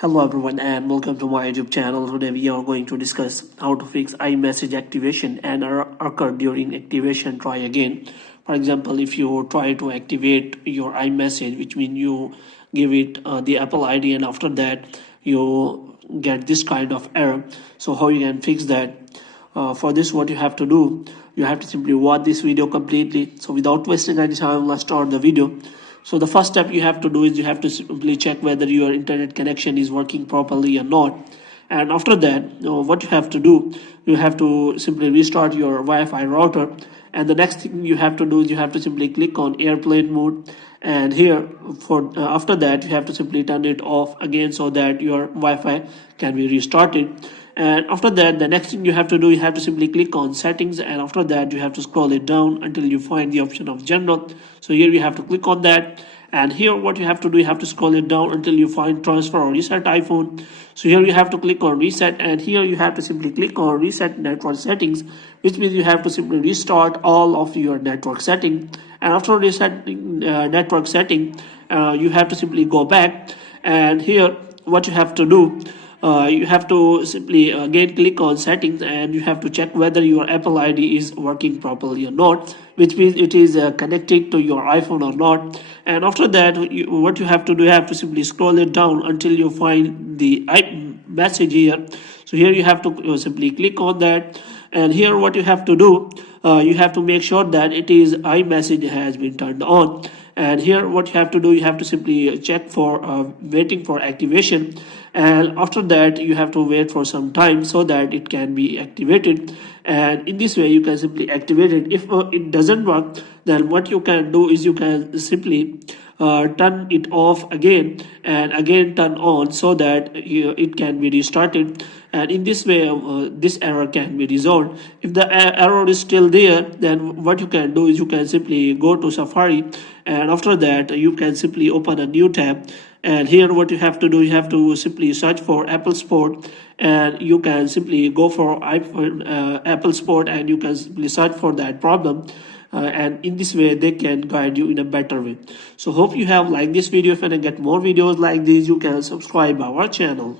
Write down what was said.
Hello everyone and welcome to my YouTube channel. Today we are going to discuss how to fix iMessage activation and occur during activation. Try again. For example, if you try to activate your iMessage, which means you give it the Apple ID, and after that you get this kind of error. So how you can fix that? For this, what you have to do, you have to simply watch this video completely. So without wasting any time, let's start the video. So the first step you have to do is you have to simply check whether your internet connection is working properly or not. And after that, what you have to do, you have to simply restart your Wi-Fi router. And the next thing you have to do is you have to simply click on airplane mode. And here, for after that, you have to simply turn it off again so that your Wi-Fi can be restarted. And after that, the next thing you have to do, you have to simply click on settings, and after that you have to scroll it down until you find the option of general. So here you have to click on that, and here what you have to do, you have to scroll it down until you find transfer or reset iPhone. So here you have to click on reset, and here you have to simply click on reset network settings, which means you have to simply restart all of your network setting. And after resetting network setting, you have to simply go back, and here what you have to do, you have to simply again click on settings, and you have to check whether your Apple ID is working properly or not, which means it is connected to your iPhone or not. And after that, what you have to do, you have to simply scroll it down until you find the message here. So here you have to simply click on that, and here what you have to do, you have to make sure that it is iMessage has been turned on. And here what you have to do, you have to simply check for waiting for activation, and after that you have to wait for some time so that it can be activated. And in this way you can simply activate it. If it doesn't work, then what you can do is you can simply turn it off again and again turn on so that it can be restarted. And in this way this error can be resolved. If the error is still there, then what you can do is you can simply go to Safari, and after that you can simply open a new tab. And here what you have to do, you have to simply search for Apple Sport, and you can simply go for Apple Sport, and you can simply search for that problem. And in this way they can guide you in a better way. So hope you have liked this video. If you want to get more videos like this, you can subscribe our channel.